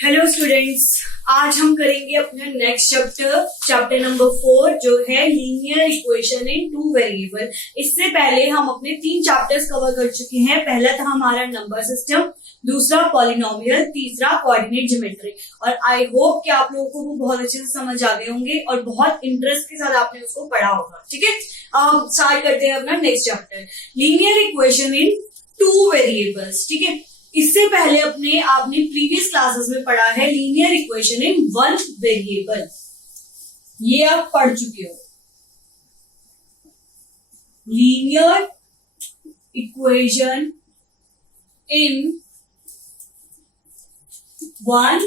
Hello students, आज हम करेंगे अपना नेक्स्ट चैप्टर नंबर 4 जो है linear equation in two variable. इससे पहले हम अपने 3 चैप्टर्स कवर कर चुके हैं। पहला था हमारा नंबर सिस्टम, दूसरा पॉलिनोमियल, तीसरा कोऑर्डिनेट ज्योमेट्री। और आई होप कि आप लोगों को वो बहुत अच्छे से समझ आ गए होंगे और बहुत इंटरेस्ट के साथ आपने उसको पढ़ा होगा। ठीक है, अब स्टार्ट करते हैं अपना next chapter, linear equation in two variables. ठीक है, इससे पहले आपने प्रीवियस क्लासेस में पढ़ा है linear equation in one variable, ये आप पढ़ चुके हो। Linear equation in one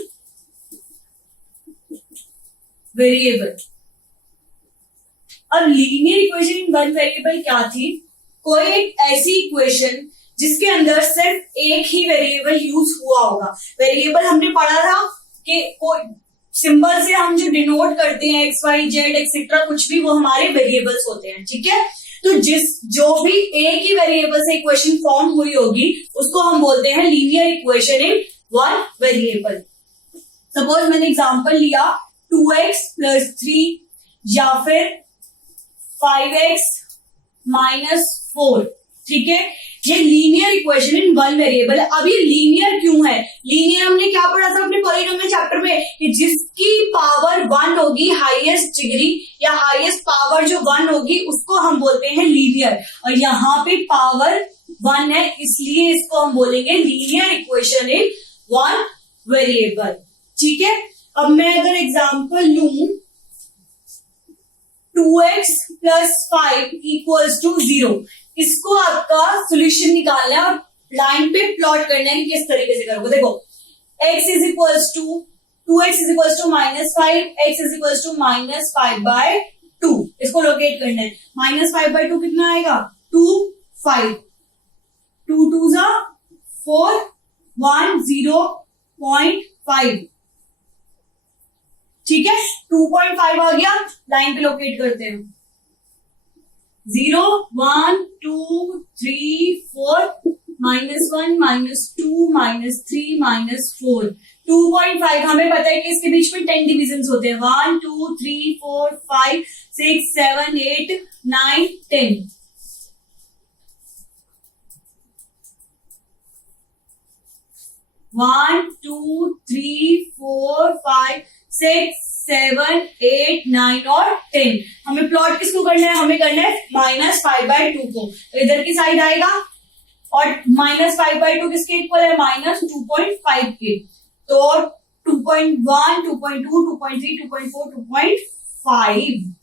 variable. अब linear equation in one variable क्या थी? कोई एक ऐसी इक्वेशन जिसके अंदर सिर्फ एक ही वेरिएबल यूज हुआ होगा। वेरिएबल हमने पढ़ा था कि कोई सिंबल से हम जो डिनोट करते हैं एक्स वाई जेड एक्सेट्रा कुछ भी, वो हमारे वेरिएबल्स होते हैं। ठीक है, तो जो भी एक ही वेरिएबल से इक्वेशन फॉर्म हुई होगी उसको हम बोलते हैं linear equation in one variable. Suppose मैंने एग्जांपल लिया 2x + 3 या फिर 5x - 4। ठीक है, ये linear equation in one variable है। अब ये लीनियर क्यों है? लीनियर हमने क्या पढ़ा था अपने पॉलिनोमियल चैप्टर में कि जिसकी पावर 1 होगी, हाईएस्ट डिग्री या हाईएस्ट पावर जो 1 होगी उसको हम बोलते हैं लीनियर। और यहाँ पे पावर 1 है इसलिए इसको हम बोलेंगे linear equation in one variable. ठीक है, अब मैं अगर एग्जांपल लूं 2x + 5 = 0, इसको आपका सॉल्यूशन निकालना है और लाइन पे प्लॉट करना है कि किस तरीके से करोगे। देखो x = 2x = -5, x = -5/2, इसको लोकेट करना है। -5/2 कितना आएगा? 2 5, 2 2 4, 1 0.5। ठीक है, 2.5 आ गया, लाइन पे लोकेट करते हैं। 0 1 2 3 4 -1 -2 -3 -4 2.5। हमें पता है कि इसके बीच में 10 डिविजन होते हैं। 1 2 3 4 5 6 7 8 9 10। 1 2 3 4 5 6 7 8 9 और 10। हमें प्लॉट किसको करना है? हमें करना है -5/2 को। तो इधर की साइड आएगा और -5/2 किसके इक्वल है? -2.5 के। तो 2.1 2.2 2.3 2.4 2.5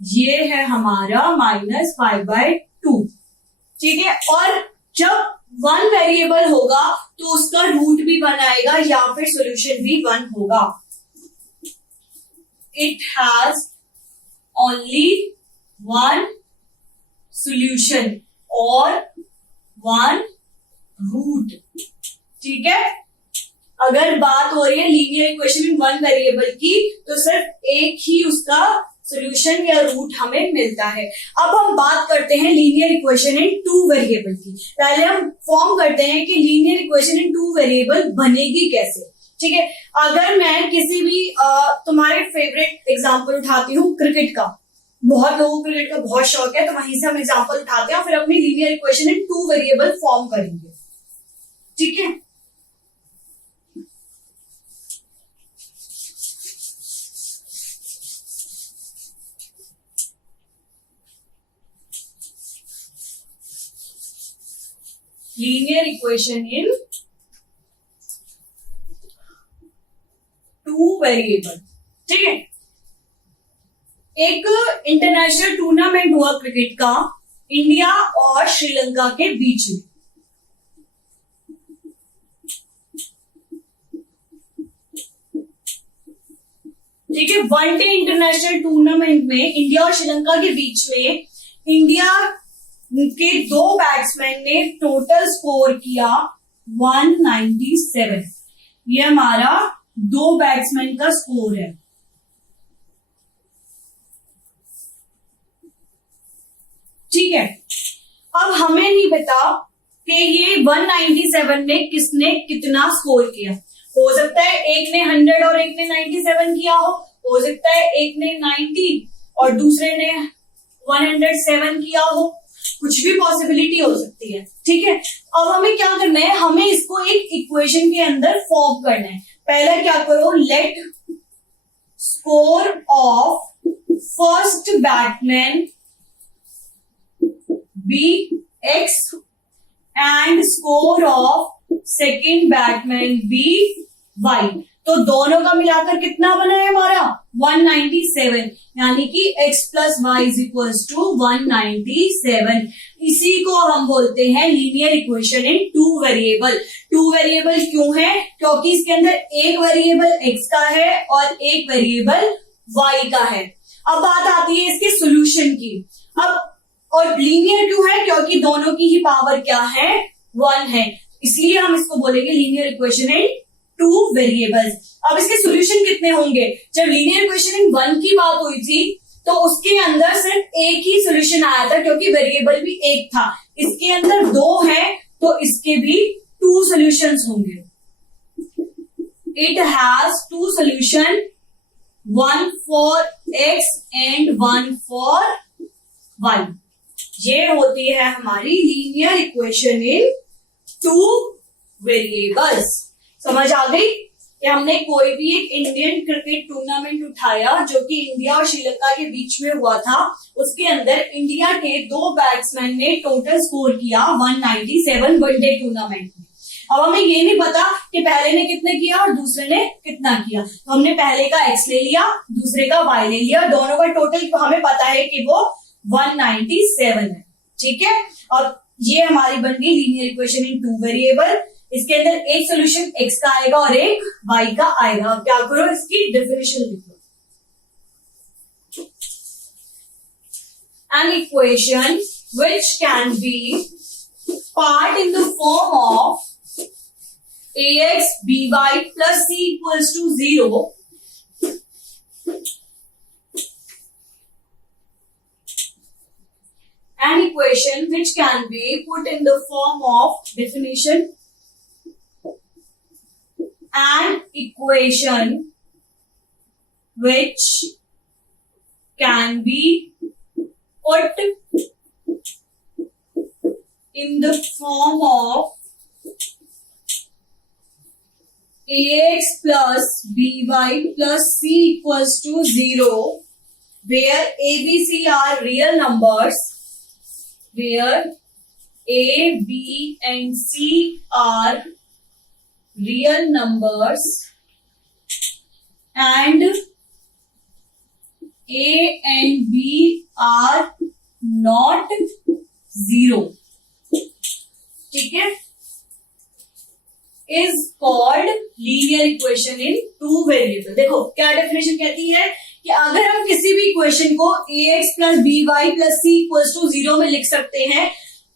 ये है हमारा -5/2। ठीक है, और जब 1 वेरिएबल होगा तो उसका रूट भी 1 आएगा या फिर सॉल्यूशन भी 1 होगा। It has only one solution or one root। ठीक है, अगर बात हो रही है linear equation in one variable की तो सिर्फ एक ही उसका सॉल्यूशन या रूट हमें मिलता है। अब हम बात करते हैं linear equation in two variable की। पहले हम फॉर्म करते हैं कि linear equation in two variable बनेगी कैसे। ठीक है, अगर मैं किसी भी तुम्हारे फेवरेट एग्जांपल उठाती हूँ क्रिकेट का, बहुत लोगों को क्रिकेट का बहुत शौक है, तो वहीं से हम एग्जांपल उठाते हैं फिर अपनी linear equation in two variable form करेंगे। ठीक है, linear equation in two variable. ठीक है, एक इंटरनेशनल टूर्नामेंट हुआ क्रिकेट का इंडिया और श्रीलंका के बीच में। ठीक है, वनडे इंटरनेशनल टूर्नामेंट में इंडिया और श्रीलंका के बीच में इंडिया के 2 बैट्समैन ने टोटल स्कोर किया 197। ये हमारा 2 बैट्समैन का स्कोर है। ठीक है, अब हमें नहीं पता कि ये 197 में किसने कितना स्कोर किया। हो सकता है एक ने 100 और एक ने 97 किया हो सकता है एक ने 90 और दूसरे ने 107 किया हो, कुछ भी पॉसिबिलिटी हो सकती है। ठीक है, अब हमें क्या करना है, हमें इसको एक इक्वेशन के अंदर फॉर्म करना है। पहला क्या करो, let score of first batsman be X and score of second batsman be Y. तो दोनों का मिलाकर कितना बना है हमारा 197, यानी कि x plus Y is equal to 197। इसी को हम बोलते हैं linear equation in two variable. Two variable क्यों है, क्योंकि इसके अंदर एक वेरिएबल x का है और एक वेरिएबल y का है। अब बात आती है इसके सॉल्यूशन की। अब और लीनियर क्यों है, क्योंकि दोनों की ही पावर क्या है 1 है, इसलिए हम इसको बोलेंगे linear equation in two variables. अब इसके सॉल्यूशन कितने होंगे, जब लीनियर इक्वेशन इन 1 की बात हुई थी तो उसके अंदर सिर्फ एक ही सॉल्यूशन आया था, क्योंकि वेरिएबल भी एक था। इसके अंदर 2 है तो इसके भी 2 सॉल्यूशंस होंगे। It has 2 solution, 1 for x and 1 for y। ये होती है हमारी linear equation in two variables. समझ आ गई कि हमने कोई भी एक इंडियन क्रिकेट टूर्नामेंट उठाया जो कि इंडिया और श्रीलंका के बीच में हुआ था, उसके अंदर इंडिया के 2 बैट्समैन ने टोटल स्कोर किया 197 वनडे टूर्नामेंट में। अब हमें ये नहीं पता कि पहले ने कितने किया और दूसरे ने कितना किया, तो हमने पहले का x ले लिया, दूसरे का y ले लिया, दोनों का टोटल हमें पता है कि वो 197 है। ठीक है, और ये हमारी बन गई linear equation in two variable. इसके अंदर एक सॉल्यूशन x का आएगा और एक y का आएगा। अब क्या करो, इसकी डेफिनेशन लिखो। An equation which can be part in the form of ax by plus c equals to 0 an equation which can be put in the form of definition an equation which can be put in the form of ax plus by plus c equals to 0 where a, b, c are real numbers, where a, b and c are real numbers and a and b are not 0. ठीक है, is called linear equation in two variable। देखो क्या definition कहती है कि अगर हम किसी भी इक्वेशन को ax plus B Y plus C equals to 0 में लिख सकते हैं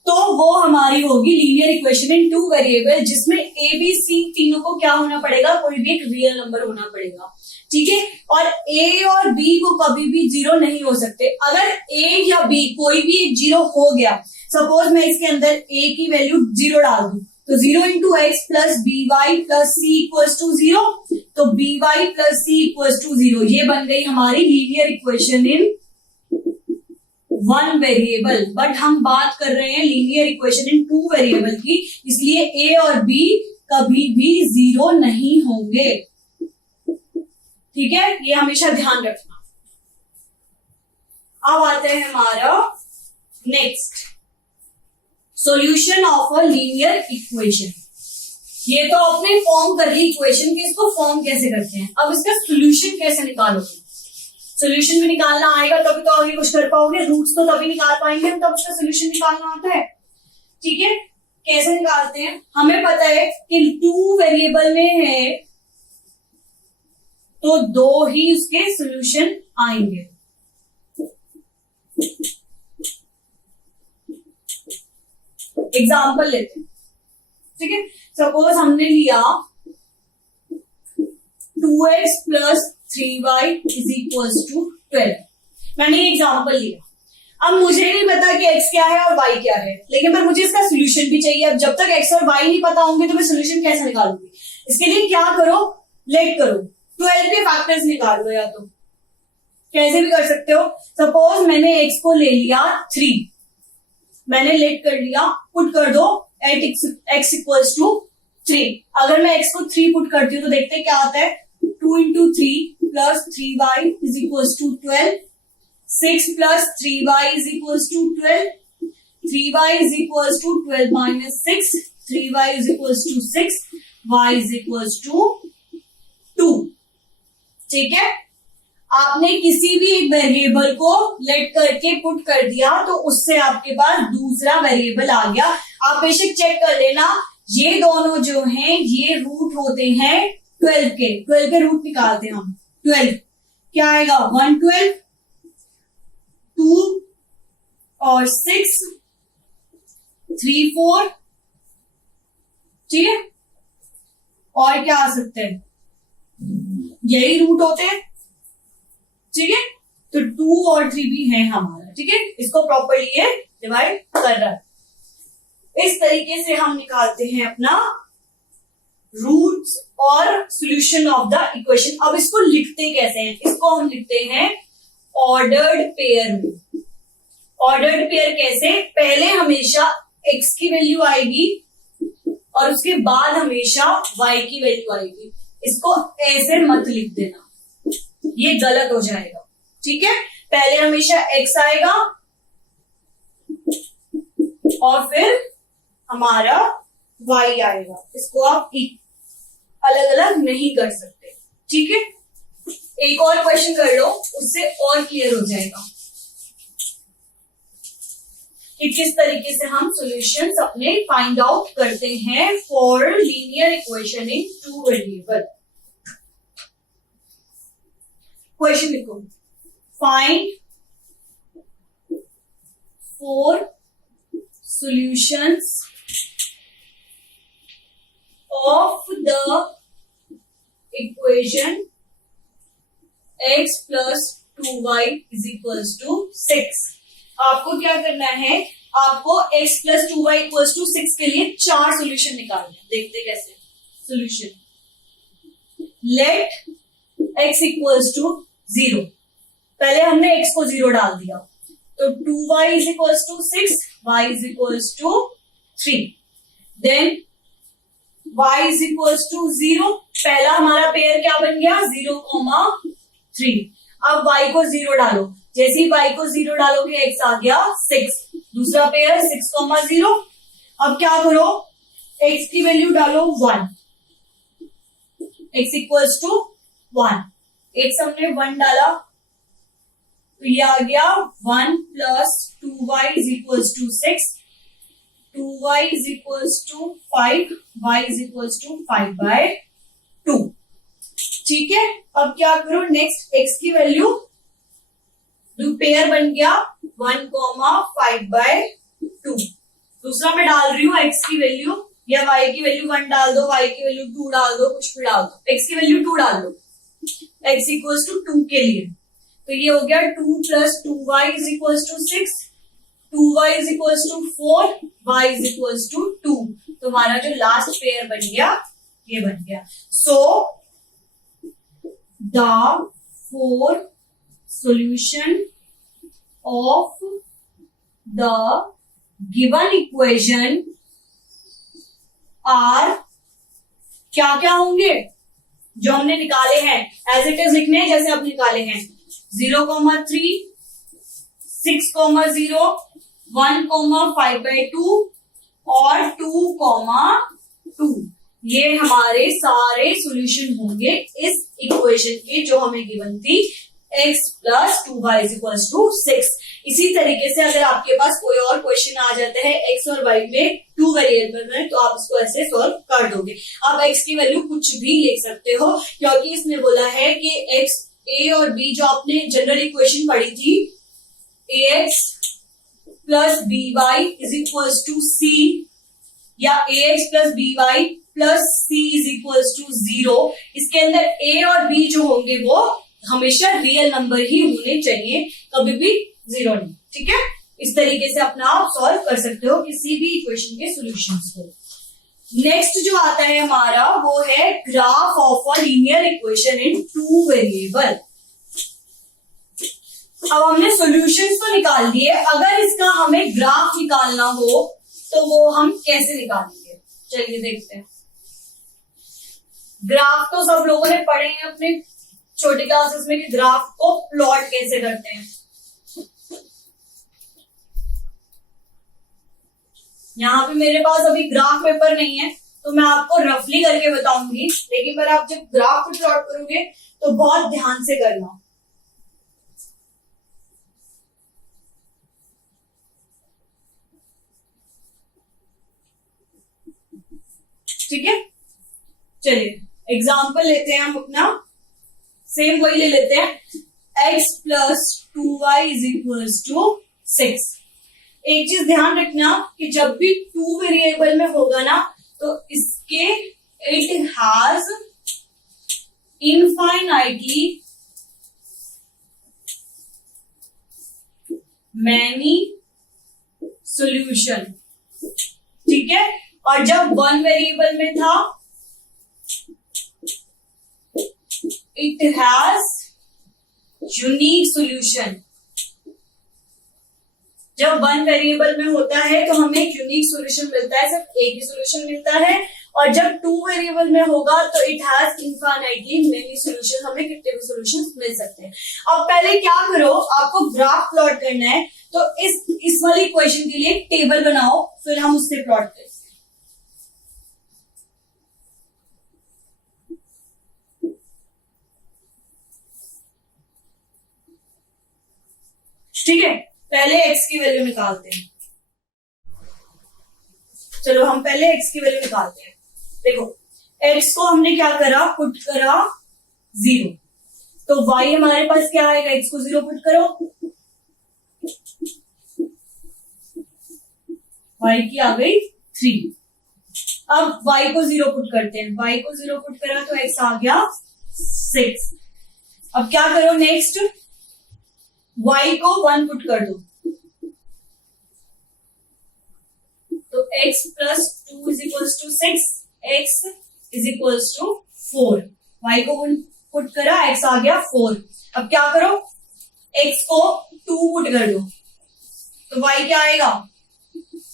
तो वो हमारी होगी linear equation in two variable, जिसमें ए बी सी तीनों को क्या होना पड़ेगा, कोई भी एक रियल नंबर होना पड़ेगा। ठीक है, और a और b को कभी भी 0 नहीं हो सकते। अगर a या b कोई भी एक 0 हो गया, सपोज मैं इसके अंदर a की वैल्यू 0 डाल दूं तो 0 into X plus B Y plus C equals to 0, तो B Y plus C equals to 0, ये बन गई हमारी linear equation in one variable. But हम बात कर रहे हैं linear equation in two variable की, इसलिए ए और बी कभी भी 0 नहीं होंगे। ठीक है, ये हमेशा ध्यान रखना। अब आते हैं हमारा next, solution of a linear equation. ये तो आपने फॉर्म कर ली इक्वेशन की, इसको फॉर्म कैसे करते हैं, अब इसका सॉल्यूशन कैसे निकालोगे। सॉल्यूशन भी निकालना आएगा तभी तो आगे कुछ कर पाओगे, रूट्स तो तभी निकाल पाएंगे तब उसका सॉल्यूशन निकालना आता है। ठीक है, कैसे निकालते हैं, हमें पता है कि टू वेरिएबल में है तो 2 ही उसके सॉल्यूशन आएंगे। एग्जाम्पल लेते हैं। ठीक है, सपोज हमने लिया 2x plus 3y is equals to 12। मैंने ये एग्जाम्पल लिया। अब मुझे नहीं पता कि x क्या है और y क्या है, लेकिन पर मुझे इसका सोल्यूशन भी चाहिए। अब जब तक x और y नहीं पता होंगे तो मैं सोल्यूशन कैसे निकालूंगी। इसके लिए क्या करो, लेट करो, 12 के फैक्टर्स निकाल लो, या तो कैसे भी कर सकते हो। सपोज मैंने x को ले लिया 3, मैंने लेट कर लिया, पुट कर दो एट x इक्वल्स टू 3। अगर मैं x को 3 पुट करती हूँ तो देखते हैं क्या आता है, 2 into 3 plus 3y is equals to 12, 6 plus 3y is equals to 12, 3y is equals to 12 minus 6, 3y is equals to 6, y is equals to 2। ठीक है, आपने किसी भी एक वेरिएबल को लेट करके पुट कर दिया तो उससे आपके पास दूसरा वेरिएबल आ गया। आप बेशक चेक कर लेना, ये दोनों जो हैं ये रूट होते हैं 12 के रूट निकालते हैं हम। 12 क्या आएगा, 112, 2 और 6, 3 4, ठीक है, और क्या आ सकते हैं, यही रूट होते हैं। ठीक है, तो 2 और 3 भी है हमारा। ठीक है, इसको प्रॉपर्ली ये डिवाइड कर रहा है। इस तरीके से हम निकालते हैं अपना रूट्स और सॉल्यूशन ऑफ द इक्वेशन। अब इसको लिखते कैसे हैं, इसको हम लिखते हैं ऑर्डर्ड पेयर में। ऑर्डर्ड पेयर कैसे, पहले हमेशा x की वैल्यू आएगी और उसके बाद हमेशा y की वैल्यू आएगी। इसको ऐसे मत लिख देना, ये गलत हो जाएगा। ठीक है, पहले हमेशा x आएगा और फिर हमारा y आएगा। इसको आप अलग अलग नहीं कर सकते। ठीक है, एक और क्वेश्चन कर लो, उससे और क्लियर हो जाएगा कि किस तरीके से हम सॉल्यूशंस अपने फाइंड आउट करते हैं for linear equation in 2 variable. Question लिखो, find 4 solutions of the equation x plus 2y is equals to 6। आपको क्या करना है, आपको x plus 2y equals to 6 के लिए 4 सॉल्यूशन निकालने हैं। देखते कैसे solution, let x equals to 0, पहले हमने x को 0 डाल दिया तो 2y is equals to 6, y is equals to 3, then y is equals to 0, पहला हमारा पेयर क्या बन गया 0,3। अब y को 0 डालो, जैसे ही y को 0 डालोगे x आ गया 6, दूसरा पेयर 6,0। अब क्या करो, x की वैल्यू डालो 1, x इक्वल्स टू 1, x हमने 1 डाला तो ये आ गया 1 plus 2y is equals to 6, 2y is equals to 5, y is equals to 5/2। ठीक है, अब क्या करो, नेक्स्ट x की वैल्यू, पेयर बन गया 1,5/2। दूसरा मैं डाल रही हूँ x की वैल्यू या y की वैल्यू 1 डाल दो, y की वैल्यू 2 डाल दो, कुछ भी डाल दो, x की वैल्यू 2 डाल दो, x इक्वल्स टू 2 के लिए। तो ये हो गया 2 plus 2y is equals to 6, 2y is equals to 4, y is equals to 2। तो हमारा जो लास्ट पेयर बन गया ये बन गया। So the 4 solution of the given equation are क्या क्या होंगे जो हमने निकाले हैं, एज इट इज लिखने हैं जैसे अब निकाले हैं, 0,3, 6,0, 1,5/2 और 2,2। ये हमारे सारे सॉल्यूशन होंगे इस इक्वेशन के जो हमें गिवन थी x plus 2y is equals to 6। इसी तरीके से अगर आपके पास कोई और क्वेश्चन आ जाता है x और y में 2 वेरिएबल में, तो आप इसको ऐसे सॉल्व कर दोगे। आप x की वैल्यू कुछ भी लिख सकते हो, क्योंकि इसमें बोला है कि x, a और b जो आपने जनरल इक्वेशन पढ़ी थी, ax plus by is equals to c या ax plus by plus c is equals to 0। इसके अंदर a और b जो होंगे वो हमेशा रियल नंबर ही होने चाहिए, कभी भी 0 नहीं। ठीक है, इस तरीके से अपना आप सॉल्व कर सकते हो किसी भी इक्वेशन के सॉल्यूशंस को। नेक्स्ट जो आता है हमारा वो है graph of a linear equation in two variable. अब हमने सॉल्यूशंस तो निकाल दिए, अगर इसका हमें ग्राफ निकालना हो तो वो हम कैसे निकालेंगे, चलिए देखते हैं। ग्राफ तो सब लोगों ने पढ़े हैं अपने छोटे क्लासेस में कि ग्राफ को प्लॉट कैसे करते हैं। यहाँ पे मेरे पास अभी ग्राफ पेपर नहीं है तो मैं आपको रफली करके बताऊंगी, लेकिन पर आप जब ग्राफ को प्लॉट करोगे तो बहुत ध्यान से करना। ठीक है, चलिए एग्जाम्पल लेते हैं हम अपना, सेम वही ले लेते हैं, x plus 2y is equals to 6। एक चीज ध्यान रखना कि जब भी टू वेरिएबल में होगा ना तो इसके it has infinitely many solution. ठीक है, और जब वन वेरिएबल में था इट हैज यूनिक सॉल्यूशन। जब वन वेरिएबल में होता है तो हमें एक यूनिक सॉल्यूशन मिलता है, सिर्फ एक ही सॉल्यूशन मिलता है। और जब टू वेरिएबल में होगा तो it has infinitely many solution, हमें कितने भी सॉल्यूशंस मिल सकते हैं। अब पहले क्या करो, आपको ग्राफ प्लॉट करना है तो इस वाली इक्वेशन के लिए टेबल बनाओ, फिर हम उससे प्लॉट करेंगे। ठीक है, पहले x की वैल्यू निकालते हैं। चलो हम पहले x की वैल्यू निकालते हैं। देखो x को हमने क्या करा, पुट करा 0, तो y हमारे पास क्या आएगा, x को 0 पुट करो, y की आ गई 3। अब y को 0 पुट करते हैं, y को 0 पुट करा तो x आ गया 6। अब क्या करो नेक्स्ट, y को 1 पुट कर दो तो x plus 2 is equals to 6, x is equals to 4। y को 1 पुट करा, x आ गया 4। अब क्या करो, x को 2 पुट कर दो तो y क्या आएगा,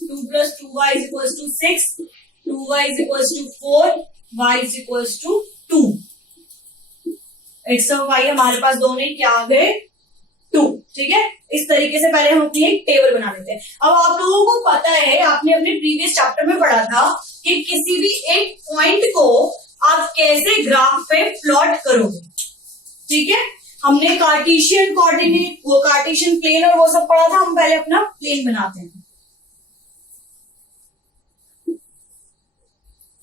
2 plus 2y is equals to 6, 2y is equals to 4, y is equals to 2। x और y हमारे पास दोनों क्या आ गए, 2। ठीक है, इस तरीके से पहले हम अपनी एक टेबल बना लेते हैं। अब आप लोगों को पता है, आपने अपने प्रीवियस चैप्टर में पढ़ा था कि किसी भी एक पॉइंट को आप कैसे ग्राफ पे प्लॉट करोगे। ठीक है, हमने कार्टेशियन कोऑर्डिनेट, वो कार्टेशियन प्लेन और वो सब पढ़ा था। हम पहले अपना प्लेन बनाते हैं।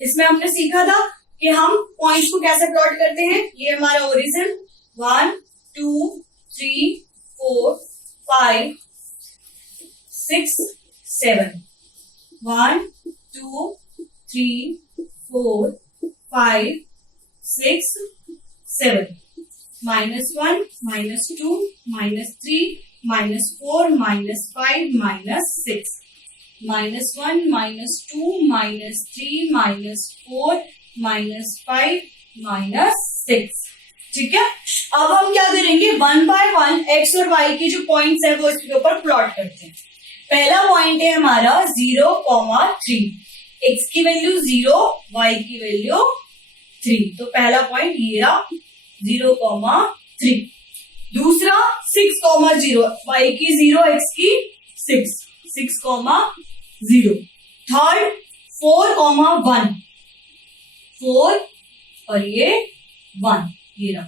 इसमें हमने सीखा था कि हम पॉइंट्स को कैसे प्लॉट करते हैं। ये हमारा ओरिजिन 1 2 3 4 5 6 7, 1 2 3 4 5 6 7, -1 -2 -3 -4 -5 -6, -1 -2 -3 -4 -5 -6। ठीक है, अब हम क्या करेंगे, 1 बाय 1 x और y के जो पॉइंट्स है वो इसके ऊपर प्लॉट करते हैं। पहला पॉइंट है हमारा 0,3, x की वैल्यू 0, y की वैल्यू 3, तो पहला पॉइंट ये रहा 0,3। दूसरा 6,0, y की 0, x की 6, 6,0। थर्ड 4,1, 4 और ये 1, ये रहा।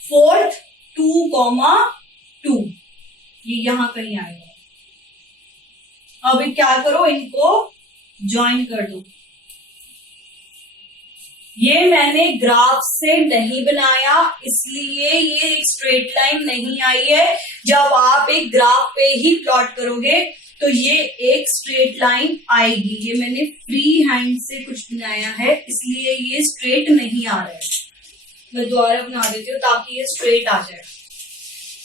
फोर्थ 2,2, ये यहां कहीं आएगा। अब क्या करो, इनको ज्वाइन कर दो। ये मैंने ग्राफ से नहीं बनाया इसलिए ये एक स्ट्रेट लाइन नहीं आई है। जब आप एक ग्राफ पे ही प्लॉट करोगे तो ये एक स्ट्रेट लाइन आएगी। ये मैंने फ्री हैंड से कुछ बनाया है इसलिए ये स्ट्रेट नहीं आ रहा है। मैं दोबारा बना देती हूँ ताकि ये स्ट्रेट आ जाए,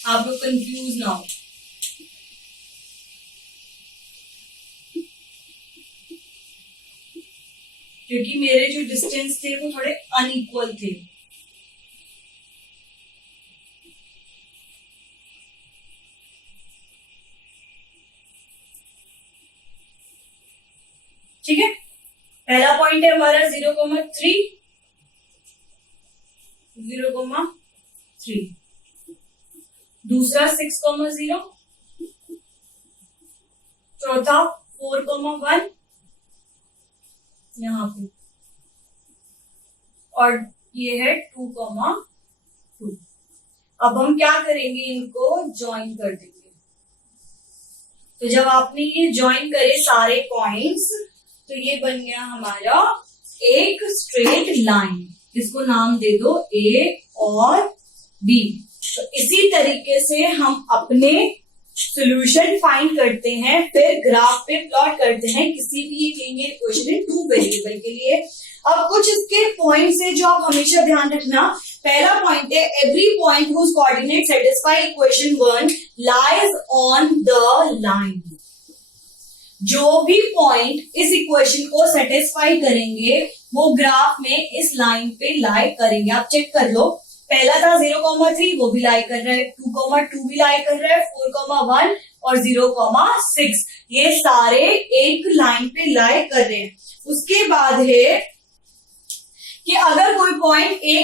आप लोग कंफ्यूज ना हो। क्योंकि मेरे जो डिस्टेंस थे वो थोड़े अनइक्वल थे। ठीक है, पहला पॉइंट है हमारा 0,3, 0,3, दूसरा 6,0, चौथा 4,1 यहां पे, और ये है 2,2। अब हम क्या करेंगे, इनको ज्वाइन कर देंगे। तो जब आपने ये ज्वाइन करे सारे पॉइंट्स, तो ये बन गया हमारा एक स्ट्रेट लाइन, इसको नाम दे दो ए और बी। तो इसी तरीके से हम अपने सॉल्यूशन फाइंड करते हैं, फिर ग्राफ पे प्लॉट करते हैं किसी भी एक linear equation in two variable के लिए। अब कुछ इसके पॉइंट्स है जो आप हमेशा ध्यान रखना। पहला पॉइंट है every point whose coordinate satisfy equation 1 lies on the line. जो भी पॉइंट इस इक्वेशन को सेटिस्फाई करेंगे वो ग्राफ में इस लाइन पे लाई करेंगे। आप चेक कर लो, पहला था 0,3, वो भी लाई कर रहा है, 2,2 भी लाई कर रहा है, 4,1 और 0,6, ये सारे एक लाइन पे लाई कर रहे हैं। उसके बाद है कि अगर कोई पॉइंट a,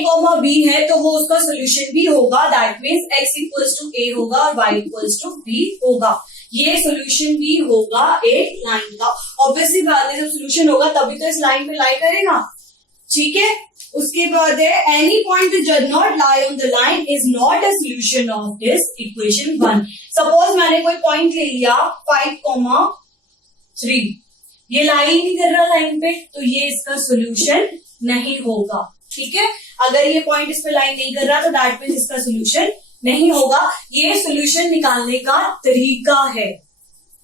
b है तो वो उसका सोल्यूशन भी होगा, that means x equals to a होगा और y इक्वल्स टू b होगा। ये सोल्यूशन भी होगा एक लाइन का। ऑब्वियसली बात है, जब सोल्यूशन होगा तभी तो इस लाइन पे लाई करेगा। ठीक है, उसके बाद है any point that does not lie on the line is not a solution of this equation 1। Suppose मैंने कोई पॉइंट ले लिया 5,3, ये लाई नहीं कर रहा लाइन पे, तो ये इसका सोल्यूशन नहीं होगा। ठीक है, अगर ये पॉइंट इस पे लाइन नहीं कर रहा तो दैट मीन्स इसका सोल्यूशन नहीं होगा। ये सोल्यूशन निकालने का तरीका है।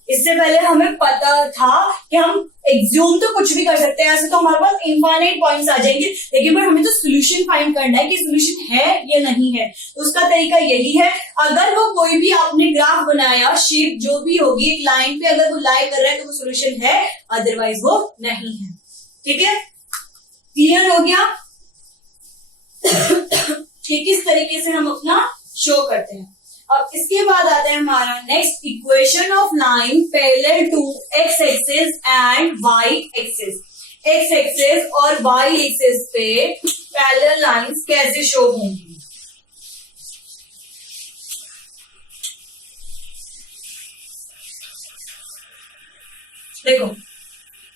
इससे पहले हमें पता था कि हम एग्ज्यूम तो कुछ भी कर सकते हैं, ऐसे तो हमारे पास इनफाइनाइट पॉइंट्स आ जाएंगे, लेकिन पर हमें तो सोल्यूशन फाइंड करना है कि सोल्यूशन है या नहीं है। तो उसका तरीका यही है, अगर वो कोई भी आपने ग्राफ बनाया, शेप जो भी होगी एक लाइन पे अगर वो लाई कर रहा है तो वो सोल्यूशन है, अदरवाइज वो नहीं है। ठीक है, क्लियर हो गया कि किस तरीके से हम अपना शो करते हैं। अब इसके बाद आता है हमारा next equation of line parallel to X axis and Y axis. X axis और वाई एक्सिस पे पैरेलल लाइंस कैसे शो होंगी। देखो,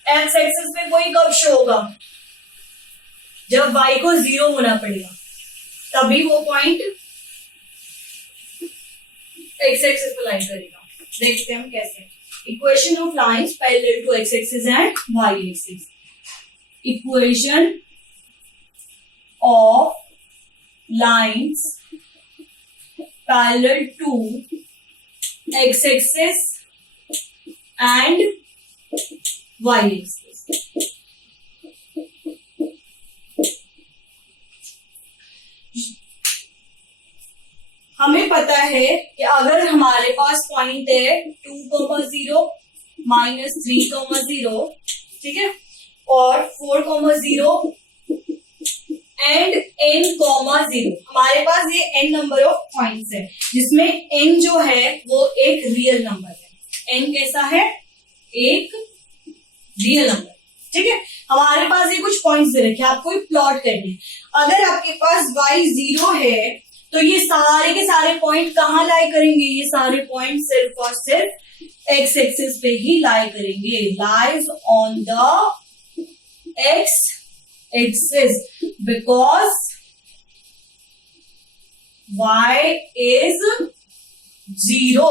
एक्स एक्सिस पे कोई कब शो होगा, जब वाई को 0 होना पड़ेगा, तभी वो पॉइंट एक्स एक्सिस पे लाइन करेगा। देखते हैं हम कैसे। Equation of lines parallel to X axis and Y axis. Equation of lines parallel to X axis and Y axis. हमें पता है कि अगर हमारे पास पॉइंट है 2,0 माइनस 3,0, ठीक है, और 4,0 एंड n,0, हमारे पास ये n नंबर ऑफ पॉइंट्स है, जिसमें n जो है वो एक रियल नंबर है। n कैसा है, एक रियल नंबर। ठीक है, हमारे पास ये कुछ पॉइंट्स दे रखे, आपको प्लॉट करने। अगर आपके पास y 0 है तो ये सारे के सारे पॉइंट कहाँ लाई करेंगे, ये सारे पॉइंट सिर्फ और सिर्फ एक्स एक्सिस पे ही लाई करेंगे, lies on the x axis, because y is 0।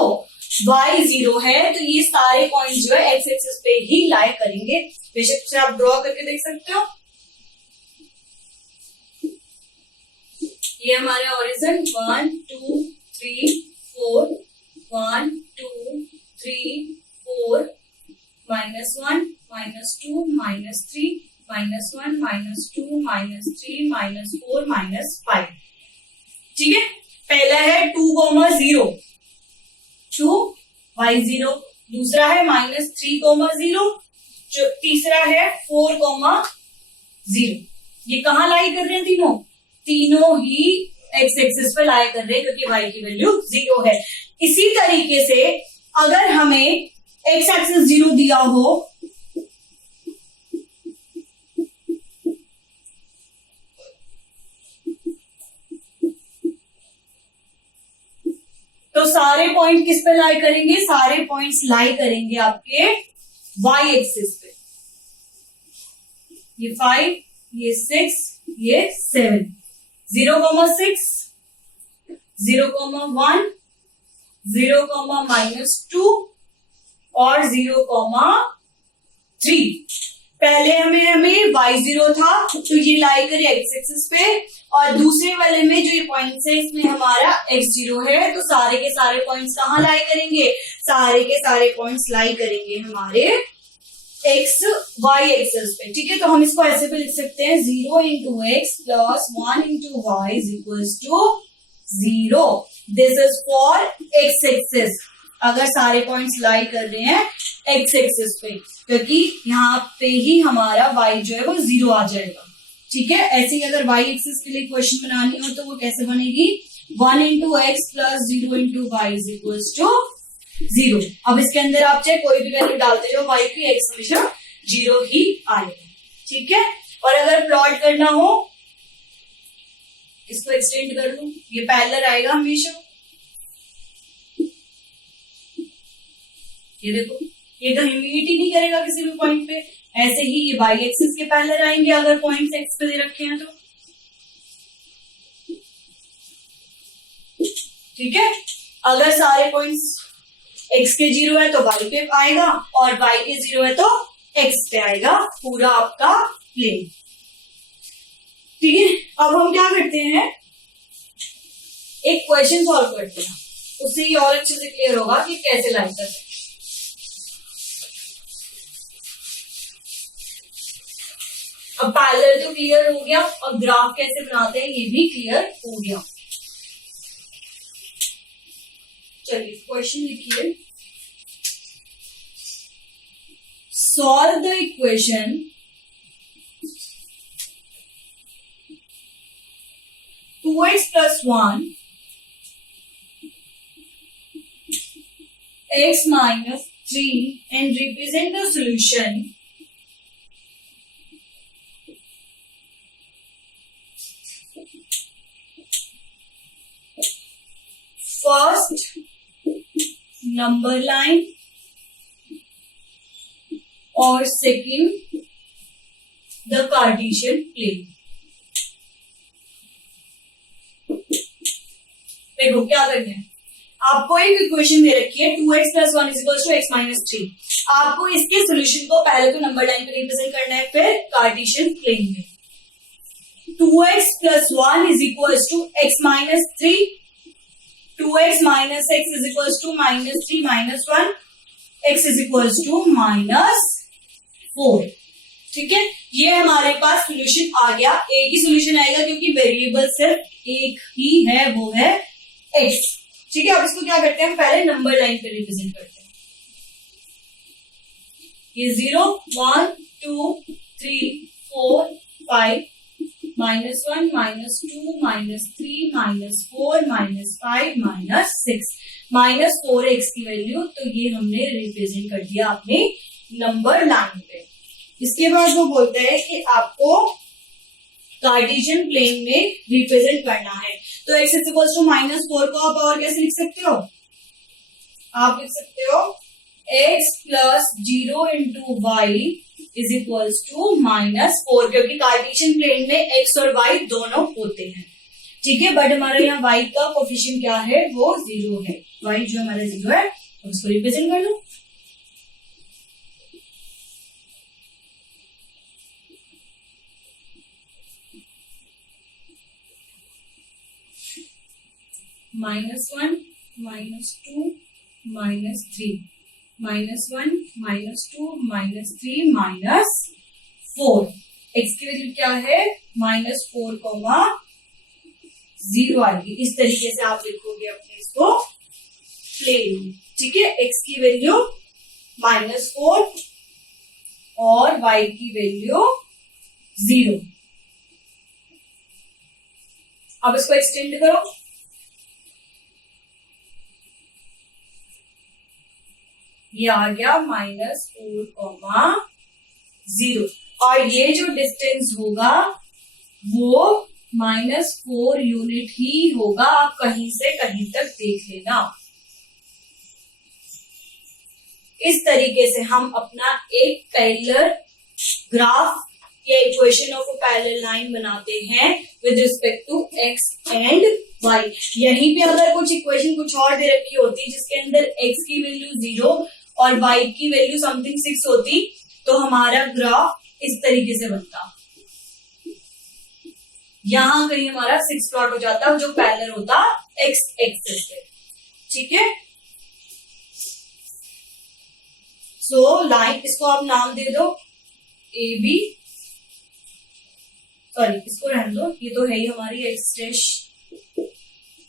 y 0 है तो ये सारे पॉइंट जो है एक्स एक्सिस पे ही लाई करेंगे। बेशक से आप ड्रॉ करके देख सकते हो, ये हमारा ऑरिजिन 1 2 3 4, 1 2 3 4, -1 -2 -3 -1 -2 -3 -4 -5। ठीक है, पहला है 2,0 2 y 0, दूसरा है -3,0, तीसरा है 4,5 0। ये कहाँ लाई कर रहे हैं? तीनों ही एक्स एक्सिस पे लाई कर रहे हैं क्योंकि y की वैल्यू 0 है। इसी तरीके से अगर हमें एक्स एक्सिस 0 दिया हो तो सारे पॉइंट किस पे लाई करेंगे? सारे पॉइंट्स लाई करेंगे आपके y एक्सिस पे। ये 5, ये 6, ये 7, 0,6, 0,1, 0,-2 और 0,3। पहले हमें y0 था तो ये लाई करे एक्स एक्सिस पे, और दूसरे वाले में जो ये पॉइंट है इसमें हमारा x0 है। तो सारे के सारे पॉइंट्स कहाँ लाई करेंगे? सारे के सारे पॉइंट्स लाई करेंगे हमारे y एक्सिस पे। ठीक है, तो हम इसको ऐसे भी लिख सकते हैं 0 into x plus 1 into y is equals to 0। This is for x axis. अगर सारे पॉइंट्स लाई कर रहे हैं x एक्सिस पे, क्योंकि यहाँ पे ही हमारा y जो है वो 0 आ जाएगा। ठीक है, ऐसे ही अगर y एक्सिस के लिए क्वेश्चन बनानी हो तो वो कैसे बनेगी? 1 into x plus 0 into y is equals to 0। अब इसके अंदर आप चाहे कोई भी वैल्यू डालते जाओ, y की x हमेशा 0 ही आएगा। ठीक है, और अगर प्लॉट करना हो, इसको एक्सटेंड कर लूं, ये पैरेलल आएगा हमेशा। ये देखो, ये कहीं मीट ही नहीं करेगा किसी भी पॉइंट पे। ऐसे ही ये y एक्सिस के पैरेलल आएंगे अगर पॉइंट्स x पे दे रखे हैं तो। ठीक है, अगर सारे पॉइंट्स x के 0 है तो y पे आएगा, और y के 0 है तो x पे आएगा पूरा आपका प्लेन। ठीक है, अब हम क्या करते हैं, एक क्वेश्चन सॉल्व करते हैं, उससे ही और अच्छे से क्लियर होगा कि कैसे लाइन करते हैं। अब पैरेलल तो क्लियर हो गया, और ग्राफ कैसे बनाते हैं ये भी क्लियर हो गया। चलिए क्वेश्चन लिखिए। Solve the equation two x plus 1 x minus 3 and represent the solution first number line और second the Cartesian plane। देखो क्या करना है, आपको एक इक्वेशन दे रखी है 2x plus 1 is equals to x minus 3। आपको इसके सोल्यूशन को पहले तो नंबर लाइन पे रिप्रेजेंट करना है, फिर कार्टेशियन प्लेन में। 2x plus 1 is equals to x minus 3, 2x minus x is equals to minus 3 minus 1, x is equals to minus 4। ठीक है, ये हमारे पास सोल्यूशन आ गया। एक ही सोल्यूशन आएगा क्योंकि वेरिएबल सिर्फ एक ही है, वो है x। ठीक है, अब इसको क्या करते हैं, हम पहले नंबर लाइन पे रिप्रेजेंट करते हैं। ये 0 1 2 3 4 5 -1 -2 -3 -4 -5 -6 -4x की वैल्यू, तो ये हमने रिप्रेजेंट कर दिया अपने नंबर लाइन पे। इसके बाद वो बोलता है कि आपको कार्टेशियन प्लेन में रिप्रेजेंट करना है, तो x इज इक्वल टू -4 को आप और कैसे लिख सकते हो? आप लिख सकते हो x plus 0 into Y is equal to -4, क्योंकि कार्टेशियन प्लेन में x और y दोनों होते हैं। ठीक है, बट हमारा यहाँ y का कोफिशिएंट क्या है, वो 0 है। y जो हमारा 0 है उसको रिप्रेजेंट कर लो। -1 -2 -3 -1 -2 -3 -4। x की वैल्यू क्या है, -4, 0 आएगी। इस तरीके से आप लिखोगे अपने इसको प्लेन। ठीक है, x की वैल्यू -4 और y की वैल्यू 0। अब इसको एक्सटेंड करो, ये आ गया -4,0, और ये जो डिस्टेंस होगा वो -4 यूनिट ही होगा। आप कहीं से कहीं तक देख लेना। इस तरीके से हम अपना एक पैरेलल ग्राफ या equation of a parallel line बनाते हैं with respect to x and y। यहीं पे अगर कुछ इक्वेशन कुछ और दे रखी होती जिसके अंदर x की वैल्यू 0 और y की वैल्यू समथिंग 6 होती, तो हमारा ग्राफ इस तरीके से बनता। यहां कहीं हमारा 6 प्लॉट हो जाता जो पैरेलल होता x एक्सिस पे। ठीक है, सो लाइन, इसको आप नाम दे दो ए बी, सॉरी इसको रहने दो, ये तो है ही हमारी x डैश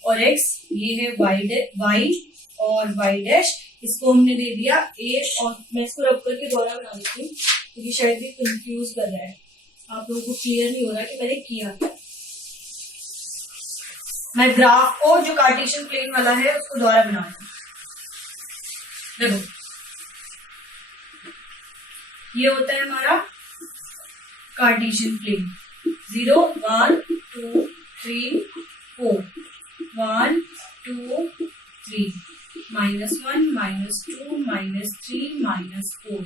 और x, ये है y और y डैश, इसको हमने दे दिया a, और मैं इसको रब करके दोबारा बना देती हूँ क्योंकि शायद ये कंफ्यूज कर रहा है, आप लोगों को क्लियर नहीं हो रहा कि मैंने किया क्या। मैं ग्राफ को जो कार्टेशियन प्लेन वाला है उसको दोबारा बना रही हूँ। देखो ये होता है हमारा कार्टेशियन प्लेन, 0 1 2 3 4, 1 2 3, -1 -2 -3 -4,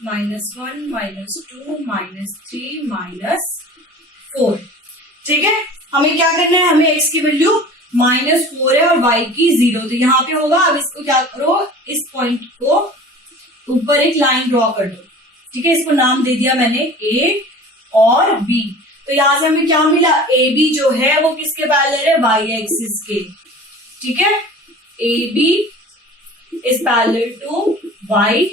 -1 -2 -3 -4। ठीक है, हमें क्या करना है, हमें x की वैल्यू -4 है और y की 0, तो यहाँ पे होगा। अब इसको क्या करो, इस पॉइंट को ऊपर एक लाइन ड्रॉ कर दो। ठीक है, इसको नाम दे दिया मैंने a और b। तो यहां से हमें क्या मिला, ए बी जो है वो किसके पैरेलल है, y एक्सिस के। ठीक है, A B is parallel to y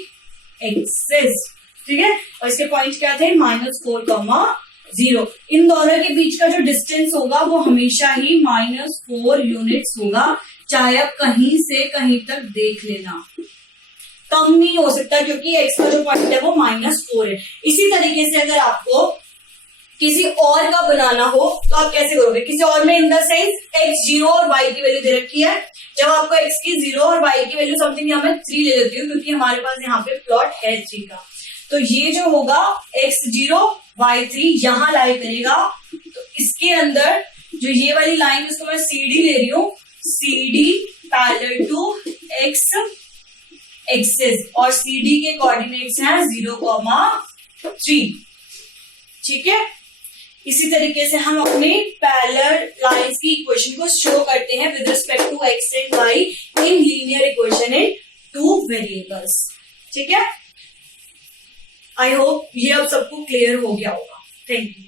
axis. ठीक है, और इसके पॉइंट क्या थे, -4,0। इन दोनों के बीच का जो डिस्टेंस होगा वो हमेशा ही -4 यूनिट्स होगा, चाहे आप कहीं से कहीं तक देख लेना, कम नहीं हो सकता क्योंकि x का जो पॉइंट है वो -4 है। इसी तरीके से अगर आपको किसी और का बनाना हो तो आप कैसे करोगे, किसी और में इन द सेंस x 0 और y की वैल्यू दे रखी है, जब आपको x की 0 और y की वैल्यू समथिंग यहाँ मैं 3 ले लेती हूँ क्योंकि हमारे पास यहाँ पे प्लॉट है 3 का, तो ये जो होगा x 0 y 3 यहाँ लाई करेगा। तो इसके अंदर जो ये वाली लाइन इसको मैं CD ले रही हूँ, CD parallel to x axis, और CD के कोऑर्डिनेट्स हैं 0,3। ठीक है, इसी तरीके से हम अपने पैरेलल लाइंस की इक्वेशन को शो करते हैं with respect to x and y in linear equation in 2 variables. ठीक है, आई होप ये अब सबको क्लियर हो गया होगा। Thank you.